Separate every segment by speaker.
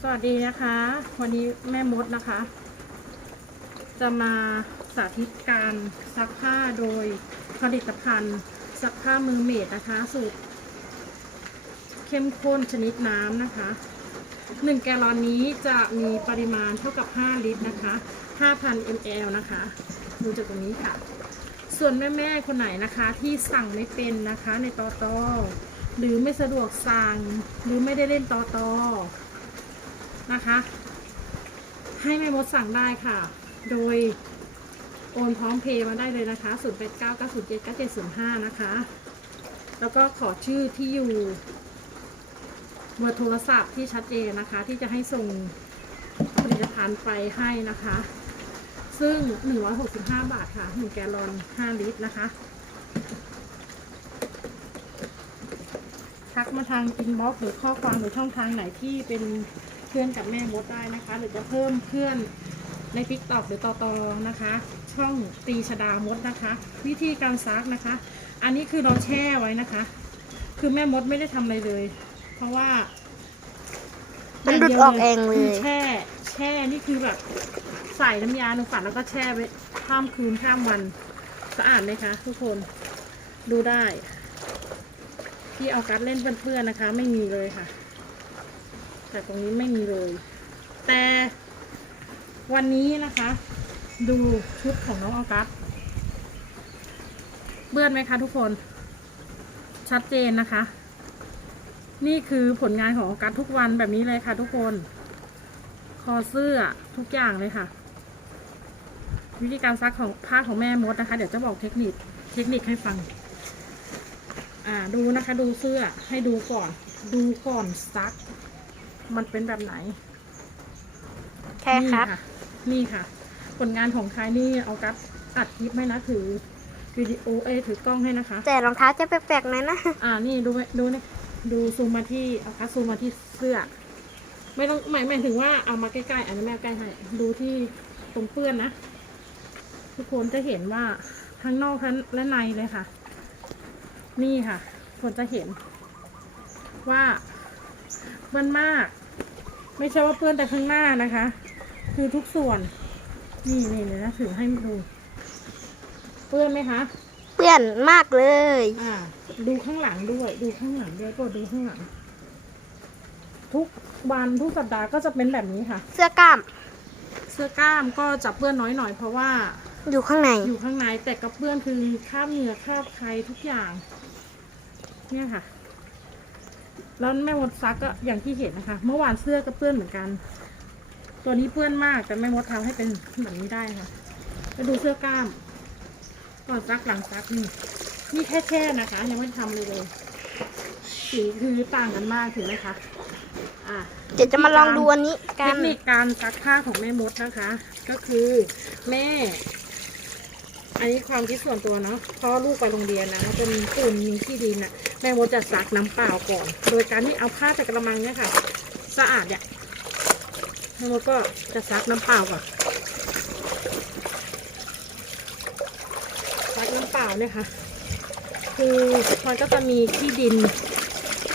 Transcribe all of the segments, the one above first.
Speaker 1: สวัสดีนะคะ วันนี้แม่มดนะคะ จะมาสาธิตการซักผ้าโดยผลิตภัณฑ์ซักผ้ามือเมดนะคะ สูตร เข้มข้นชนิดน้ำนะคะ 1 แกลลอนนี้จะมีปริมาณเท่ากับ 5 ลิตรนะคะ 5,000 ml นะคะ ดูจากตรงนี้ค่ะ ส่วนแม่ ๆ คนไหนนะคะที่สั่งไม่เป็นนะคะในตอตอ หรือไม่สะดวกสั่ง หรือไม่ได้เล่นต่อตอนะคะ ให้แม่มดสั่งได้ค่ะ โดยโอนพร้อมเพย์มาได้เลยนะคะ 0 8 9 9 0 7 9 7 0 5 นะคะ แล้วก็ขอชื่อที่อยู่เบอร์โทรศัพท์ที่ชัดเจนนะคะ ที่จะให้ส่งผลิตภัณฑ์ไปให้นะคะ ซึ่ง 165 บาทค่ะ 1 แกลลอน 5 ลิตรนะคะ ทักมาทางอินบ็อกซ์หรือข้อความหรือช่องทางไหนที่เป็นเพื่อนกับแม่มดได้นะคะ หรือจะเพิ่มเพื่อนใน t ิ k t o k หรือต่อตอนะคะ ช่องตีชดามดนะคะ วิธีการซักนะคะ อันนี้คือเราแช่ไว้นะคะ คือแม่มดไม่ได้ทำอะไรเลย เพราะว่า
Speaker 2: มันหลุดออกเองเลย
Speaker 1: คือแช่ แช่นี่คือแบบใส่น้ำยาลงฝันแล้วก็แช่ไว้ข้ามคืนข้ามวันสะอาดไหมคะทุกคนดูได้ ที่เอาการดเล่นเพื่อนๆนะคะ ไม่มีเลยค่ะ แต่ตรงนี้ไม่มีเลย แต่วันนี้นะคะ ดูชุดของน้องออกัสเบื่อนไหมคะทุกคน ชัดเจนนะคะ นี่คือผลงานของออกัสทุกวันแบบนี้เลยค่ะทุกคน คอเสื้อทุกอย่างเลยค่ะ วิธีการซักของผ้าของแม่มดนะคะ เดี๋ยวจะบอกเทคนิคเทคนิคให้ฟัง อ่าดูนะคะดูเสื้อให้ดูก่อน ดูก่อนซัก มันเป็นแบบไหน
Speaker 2: แค่ครับ
Speaker 1: นี่ค่ะนี่ค่ะ ผลงานของใครนี่เอากัดอัดคลิปให้นะถือวิดีโอเอยถือกล้องให้นะคะ
Speaker 2: แต่รองเท้าจะแปลกๆหน่อยนะ
Speaker 1: อ่านี่ดูไว้ดูนี่ดูซูมมาที่เอาคัดซูมมาที่เสื้อ ไม่ต้องหมายหมายถึงว่าเอามาใกล้ๆอันนี้แม่เอาใกล้ให้ดูที่ตรงเปื้อนนะ ทุกคนจะเห็นว่าทั้งนอกทั้งและในเลยค่ะ นี่ค่ะคนจะเห็นว่าเปื้อนมาก ไม่ใช่ว่าเปื้อนแต่ข้างหน้านะคะ คือทุกส่วน นี่นี่เลยนะถือให้ดูเปื้อนไหมคะ
Speaker 2: เปื้อนมากเลย
Speaker 1: อ่า ดูข้างหลังด้วย ดูข้างหลังด้วยก็ดูข้างหลัง ทุกวันทุกสัปดาห์ก็จะเป็นแบบนี้ค่ะ
Speaker 2: เสื้อกล้าม
Speaker 1: เสื้อกล้ามก็จะเปื้อนน้อยหน่อยเพราะว่า
Speaker 2: อยู่ข้างใน
Speaker 1: อยู่ข้างในแต่ก็เปื้อนคือคราบเหงื่อคราบใครทุกอย่าง เนี่ยค่ะ แล้วแม่มดซักก็อย่างที่เห็นนะคะ เมื่อวานเสื้อก็เปื้อนเหมือนกัน ตัวนี้เปื้อนมากแต่แม่มดทำให้เป็นแบบนี้ได้ค่ะแล้วดูเสื้อกล้าม ก่อนซักหลังซักนี่นี่แค่แช่นะคะ ยังไม่ได้ทำเลยเลยสีคือต่างกันมากถึงไหมคะ อะ
Speaker 2: เดี๋ยวจะมาลองดูอันนี้
Speaker 1: เท
Speaker 2: กัน
Speaker 1: คนิคการซักผ้าของแม่มดนะคะ ก็คือแม่ อันนี้ความคิดส่วนตัวเนาะเพราะลูกไปโรงเรียนนะเป็นฝุ่นมีขี้ดินน่ะแม่มดจะซักน้ำเปล่าก่อน โดยการที่เอาผ้าจากกระมังเนี่ยค่ะ สะอาดเนี่ยแม่มดก็จะซักน้ำเปล่าก่อนซักน้ำเปล่าเนี่ยค่ะ คือมันก็จะมีขี้ดิน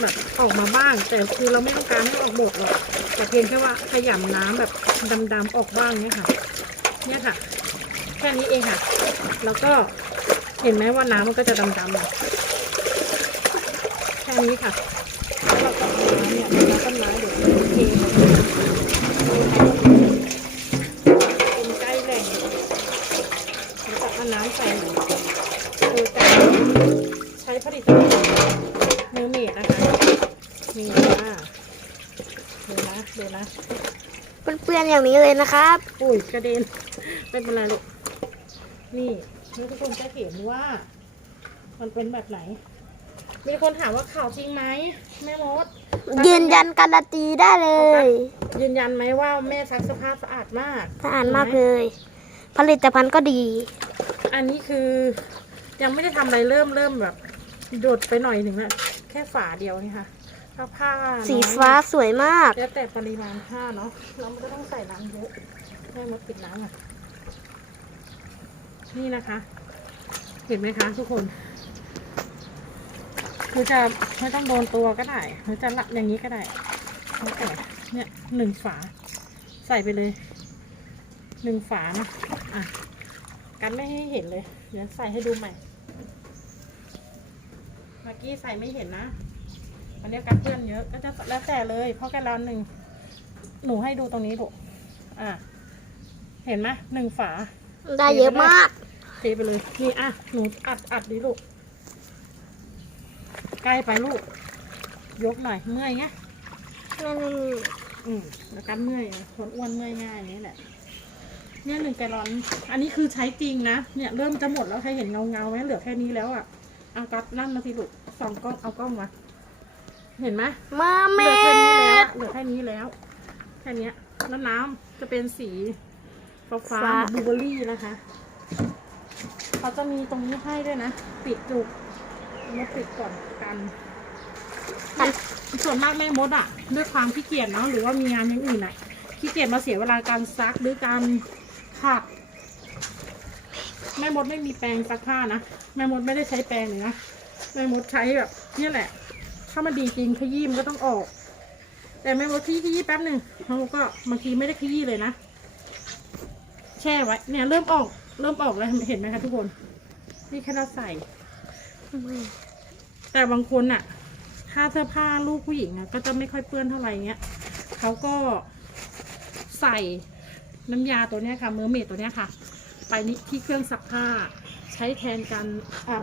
Speaker 1: แบบออกมาบ้าง แต่คือเราไม่ต้องการให้ออกหมดหรอกแต่เพียงแค่ว่าขยำน้ำแบบดำๆออกบ้างเนี่ยค่ะ เนี่ยค่ะ แค่นี้เองค่ะ แล้วก็เห็นไหมว่าน้ำมันก็จะดำๆแค่นี้ค่ะแล้วเราก็เอาน้ำเนี่ยน้ำต้นไม้เดี๋ยวโอเคเป็นใกล้แหล่งแล้วก็เอาน้ำใส่โดยการใช้ผลิตภัณฑ์เนื้อเมดนะคะนี่ค่ะดูนะดูนะ
Speaker 2: เปื้อนๆอย่างนี้เลยนะครับ
Speaker 1: อุ้ยกระเด็นไม่เป็นไรลูก นี่ให้ทุกคนจะเห็นว่า มันเป็นแบบไหน มีคนถามว่าข่าวจริงไหมแม่มด
Speaker 2: ยืนยันการันตีได้เลย
Speaker 1: ยืนยันไหมว่าแม่ซักเสภาพสะอาดมาก
Speaker 2: สะอาดมากเลย ผลิตภัณฑ์ก็ดี
Speaker 1: อันนี้คือยังไม่ได้ทำอะไรเริ่มเริ่มแบบโดดไปหน่อยหนึ่งอะแค่ฝาเดียวนี่ค่ะถ้าผ้าน้อย
Speaker 2: สีฟ้าสวยมาก
Speaker 1: แล้วแต่ปริมาณผ้าเนาะเราไม่ต้องใส่น้ำเยอะแม่มดปิดน้ำอะ นี่นะคะ เห็นไหมคะทุกคนคือจะไม่ต้องโดนตัวก็ได้หรือจะละอย่างนี้ก็ได้แล้วแต่เนี่ยหนึ่งฝา ใส่ไปเลยหนึ่งฝานะอะกันไม่ให้เห็นเลย เดี๋ยวใส่ให้ดูใหม่เมื่อกี้ใส่ไม่เห็นนะอันนี้กันเพื่อนเยอะก็จะแล้วแต่เลยเพราะแกร้านหนึ่งหนูให้ดูตรงนี้ลูอะเห็นไหมหนึ่งฝา
Speaker 2: ได้เยอะมาก
Speaker 1: เทไปเลย นี่อะ หนูอัดอัดดิลูก ใกล้ไปลูก ยกหน่อย เมื่อยไง
Speaker 2: นั่น
Speaker 1: อืมแล้วกันเมื่อยอะคนอ้วนเมื่อยง่ายอย่างนี้แหละ เนี่ยหนึ่งแกลลอน อันนี้คือใช้จริงนะ เนี่ยเริ่มจะหมดแล้วใครเห็นเงาเงาๆไหมเหลือแค่นี้แล้วอะ เอากัดนั่นมาสิลูกสองกล้อง เอากล้องมา เห็นไหม
Speaker 2: มาเม
Speaker 1: เหลือแค่นี้แล้ว
Speaker 2: ด
Speaker 1: เหลือแค่นี้แล้ว แค่เนี้ยแล้วน้ำจะเป็นสี ฟ้าฟ้า
Speaker 2: ฟ้า
Speaker 1: บลูเบอร์รี่นะคะเขาจะมีตรงนี้ให้ด้วยนะ ปิดจุกมดปิดก่อนกัน
Speaker 2: กัน
Speaker 1: ส่วนมากแม่มดอะด้วยความขี้เกียจเนาะหรือว่ามีงานอย่างอื่นอะขี้เกียจมาเสียเวลาการซักหรือการขัดแม่มดไม่มีแปรงซักผ้านะแม่มดไม่ได้ใช้แปรงเลยนะแม่มดใช้แบบเนี่ยแหละ ถ้ามันดีจริงขยี้มันก็ต้องออก แต่แม่มดขยี้ขยี้แป๊บหนึ่งเขาก็บางทีไม่ได้ขยี้เลยนะ แช่ไว้ เนี่ยเริ่มออก เริ่มออกแล้วเห็นไหมคะทุกคน นี่แค่เราใส่ แต่บางคนอะถ้าเสื้อผ้าลูกผู้หญิงอะก็จะไม่ค่อยเปื้อนเท่าไหร่เงี้ยเขาก็ใส่น้ำยาตัวเนี้ยค่ะเมอร์เมดตัวเนี้ยค่ะ ไปนี่ที่เครื่องซักผ้า ใช้แทนการ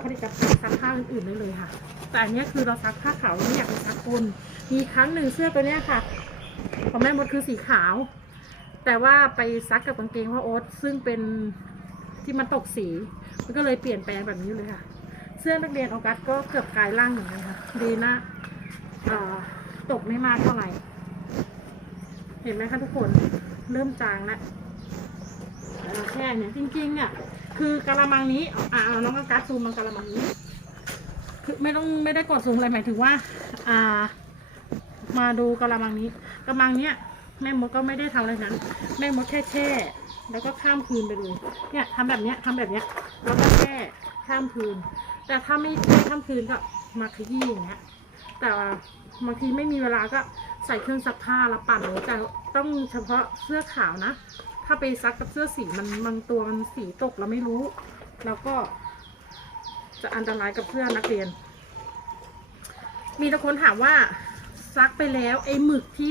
Speaker 1: ผลิตภัณฑ์ซักผ้าอื่นๆได้เลยค่ะ แต่อันนี้คือเราซักผ้าขาวไม่อยากไปซักคนมีครั้งหนึ่งเสื้อตัวเนี้ยค่ะของแม่มดคือสีขาว แต่ว่าไปซักกับกางเกงพ่อโอ๊ตซึ่งเป็นที่มันตกสี มันก็เลยเปลี่ยนแปลงแบบนี้เลยค่ะ เสื้อนักเรียนออกัสก็เกือบกลายร่างเหมือนกันค่ะ ดีนะตกไม่มากเท่าไหร่ เห็นไหมคะทุกคน เริ่มจางแล้วแค่เนี่ยจริงๆเนี่ยคือกะละมังนี้อ่าเอาน้องออกัสซูมมากะละมังนี้ คือไม่ต้องไม่ได้กดซูมอะไรหมายถึงว่า อ่า มาดูกะละมังนี้กะละมังเนี้ย แม่มดก็ไม่ได้ทำอะไรทั้งนั้นแม่มดแค่แช่ แล้วก็ข้ามคืนไปเลยเนี่ยทำแบบเนี้ยทำแบบเนี้ยแล้วก็แช่ข้ามคืน แต่ถ้าไม่แช่ข้ามคืนก็มาขยี้อย่างเงี้ยแต่บางทีไม่มีเวลาก็ใส่เครื่องซักผ้าแล้วปั่นเลยแต่ต้องเฉพาะเสื้อขาวนะ ถ้าไปซักกับเสื้อสีมันบางตัวมันสีตกเราไม่รู้ แล้วก็ จะอันตรายกับเพื่อนนักเรียน มีต่คนถามว่าซักไปแล้วไอ้หมึกที่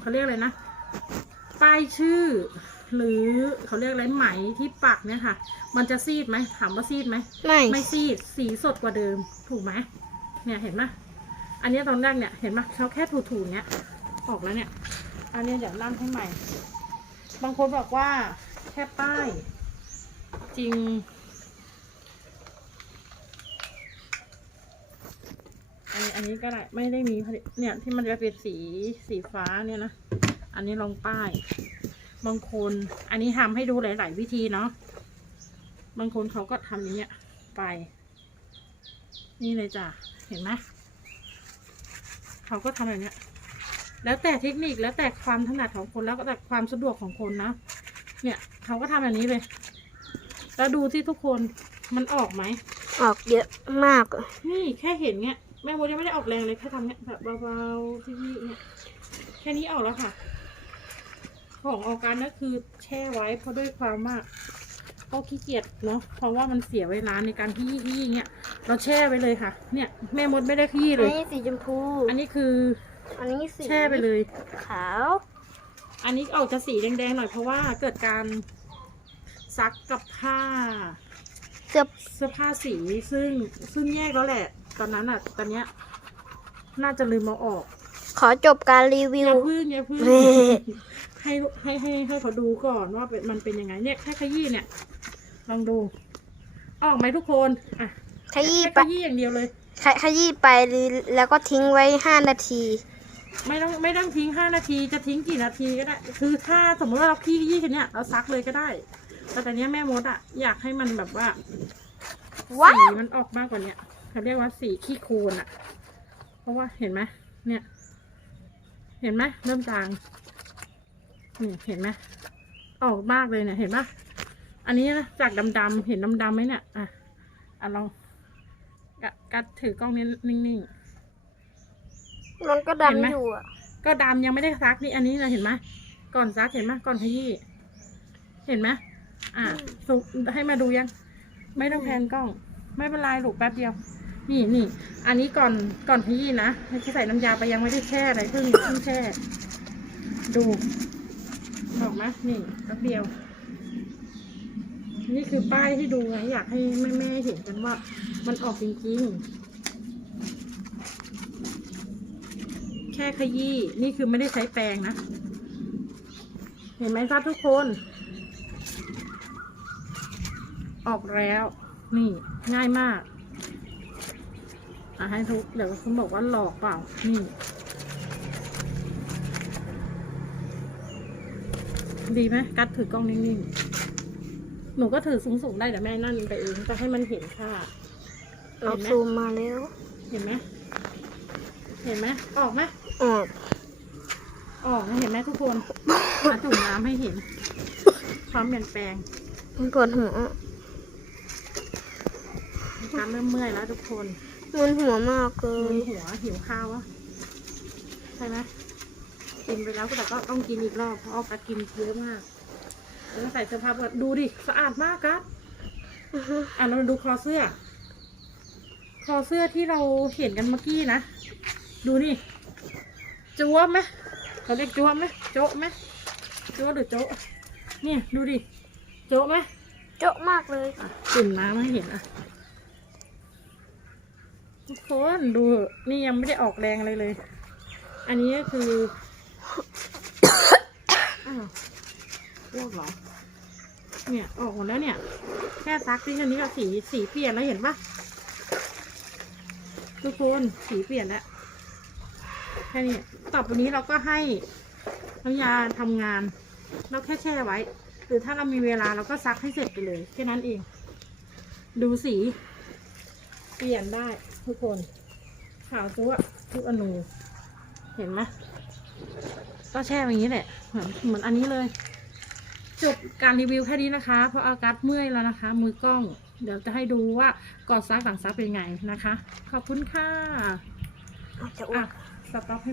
Speaker 1: เขาเรียกอะไรนะ ป้ายชื่อ หรือเขาเรียกอะไรไหมที่ปักเนี่ยค่ะ มันจะซีดไหมถามว่าซีดไหม
Speaker 2: ไม่
Speaker 1: ไม่ซีดสีสดกว่าเดิม ถูกไหมเนี่ยเห็นไหมอันเนี้ยตอนแรกเนี่ยเห็นไหมเขาแค่ถูๆเนี้ยออกแล้วเนี่ย อันเนี้ยเดี๋ยวลั่นให้ใหม่ บางคนบอกว่าแค่ป้าย จริง อันนี้อันนี้ก็ได้ไม่ได้มีผลิตเนี่ยที่มันจะเป็นสีสีฟ้าเนี่ยนะ อันนี้ลองป้าย บางคน อันนี้ทำให้ดูหลาย ๆ วิธีเนาะ บางคนเขาก็ทำอย่างเงี้ย ไป นี่เลยจ้ะ เห็นไหมเขาก็ทำแบบเนี้ย แล้วแต่เทคนิค แล้วแต่ความถนัดของคน แล้วก็แต่ความสะดวกของคนนะ เนี่ย เขาก็ทำแบบนี้เลย แล้วดูที่ทุกคน มันออกไหม
Speaker 2: ออกเยอะมาก
Speaker 1: นี่แค่เห็นเนี้ย แม่โมดยังไม่ได้ออกแรงเลย แค่ทำเนี้ยแบบเบาๆที่นี่เนี่ยแค่นี้ออกแล้วค่ะ ของออกการก็คือแช่ไว้เพราะด้วยความมากก็ขี้เกียจเนาะเพราะว่ามันเสียเวลาในการที่ยี่เงี้ยเราแช่ไว้เลยค่ะ เนี่ย แม่มดไม่ได้ขี้
Speaker 2: อั
Speaker 1: เล
Speaker 2: น
Speaker 1: ย
Speaker 2: นี้สีชมพู
Speaker 1: อันนี้คือ
Speaker 2: อันนี้สี
Speaker 1: แช่ไปเลย
Speaker 2: ขาว
Speaker 1: อันนี้ออกจะสีแดงๆหน่อยเพราะว่าเกิดการซักกับผ้า
Speaker 2: เสื้อ
Speaker 1: เสื้อผ้าสีซึ่งซึ่งแยกแล้วแหละ ตอนนั้นอะ ตอนเนี้ยน่าจะลืมเอาออก
Speaker 2: ขอจบการรี
Speaker 1: อ
Speaker 2: วิว
Speaker 1: ย่าพึ่งอย่าพึ่ง
Speaker 2: เฮ้
Speaker 1: ให้ให้ให้ให้เขาดูก่อนว่าเป็นมันเป็นยังไงเนี่ยแค่ขยี้เนี่ย ลองดู ออกไหมทุกคนอะ
Speaker 2: ขยี้
Speaker 1: แค่
Speaker 2: ไป
Speaker 1: ขยี้อย่างเดียวเลย
Speaker 2: ขขยี้ไปแล้วก็ทิ้งไว้ห้านาที
Speaker 1: ไม่ต้องไม่ต้องทิ้งห้านาทีจะทิ้งกี่นาทีก็ได้ คือถ้าสมมติว่าเราขี้ยี่กันเนี่ยเราซักเลยก็ได้ แต่ตอนเนี้ยแม่มดอะอยากให้มันแบบว่า
Speaker 2: ว้าว
Speaker 1: สีมันออกมากกว่าเนี้ยเขาเรียกว่าสีขี้โคลนอะเพราะว่าเห็นไหมเนี่ย เห็นไหมเริ่มจาง นี่เห็นไหมออกมากเลยเนี่ยเห็นปะอันนี้นะจากดำๆเห็นดำๆไหมเนี่ยอะอะลองกัดกัดถือกล้องนี้นิ่งๆ
Speaker 2: มันก็
Speaker 1: เห็นไหม
Speaker 2: ดำอยู่อะ
Speaker 1: ก็ดำยังไม่ได้ซักนี่อันนี้เราเห็นไหมก่อนซักเห็นไหมก่อนขยี้เห็นไหมอะสุให้มาดูยัง ไม่ต้องแพนกล้อง ไม่เป็นไรลูกแป๊บเดียว นี่นี่อันนี้ก่อนก่อนขยี้นะไม่ใช่ใส่น้ำยาไปยังไม่ได้แช่อะไรเพิ่งเพิ่งแช่ ดู ออกไหมนี่แป๊บเดียว นี่คือป้ายที่ดูไงอยากให้แม่แม่ๆเห็นกันว่า มันออกจริงๆ แค่ขยี้นี่คือไม่ได้ใช้แปรงนะ เห็นไหมครับทุกคน ออกแล้ว นี่ง่ายมาก อะให้ทุก เดี๋ยวคุณบอกว่าหลอกเปล่า นี่ ดีไหมกัดถือกล้องนิ่งๆ หนูก็ถือสูงๆได้แต่แม่นั่นไปเองจะให้มันเห็นค่า
Speaker 2: เอา
Speaker 1: เห็นไหม
Speaker 2: ซูมมาแล้ว
Speaker 1: เห็นไหมเห็นไหมออกไหม
Speaker 2: ออก
Speaker 1: ออกนะเห็นไหมทุกคนหาจุ่มน้ำให้เห็น ความเปลี่ยนแปลง
Speaker 2: มันปวดหัว
Speaker 1: การเริ่มเมื่อยแล้วทุกคน
Speaker 2: มันหัวมากเล
Speaker 1: มึ
Speaker 2: ย
Speaker 1: นหัวหิวข้าวอะใช่ไหม กินไปแล้วแต่ก็ต้องกินอีกรอบเพราะออกกกินเยอะมากแล้วก็ใส่เสื้อผ้าเปิดดูดิสะอาดมากกัด
Speaker 2: อือฮึ
Speaker 1: อะเราดูคอเสื้อ คอเสื้อที่เราเห็นกันเมื่อกี้นะ ดูนี่จ้วบไหมเขาเรียกจ้วบไหมโจ๊ะไหมจ้วบหรือโจ๊ะเนี่ยดูดิโจ๊ะไหม
Speaker 2: เจาะมากเลย
Speaker 1: อะจุ่มน้ำให้เห็นอะทุกคนดูเถอะนี่ยังไม่ได้ออกแรงอะไรเลย อันนี้ก็คืออ้าว ลวกเหรอ เนี่ยออกหมดแล้วเนี่ย แค่ซักที่อันนี้ก็สีสีเปลี่ยนแล้วเห็นปะทุกคนสีเปลี่ยนแล้วแค่นี้ต่อไปนี้เราก็ให้น้ำยาทำงาน เราแค่แช่ไว้ หรือถ้าเรามีเวลาเราก็ซักให้เสร็จไปเลยแค่นั้นเอง ดูสี เปลี่ยนได้ทุกคนขาวจั๊วทุกอนูเห็นไหม ก็แช่อย่างนี้แหละเหมือนเหมือนอันนี้เลย จบการรีวิวแค่นี้นะคะ เพราะอากาศเมื่อยแล้วนะคะ มือกล้อง เดี๋ยวจะให้ดูว่าก่อนซักหลังซักเป็นไงนะคะ ขอบคุณค่ะ
Speaker 2: อาจจะอ้ว
Speaker 1: อะ
Speaker 2: ก
Speaker 1: สต็อปให้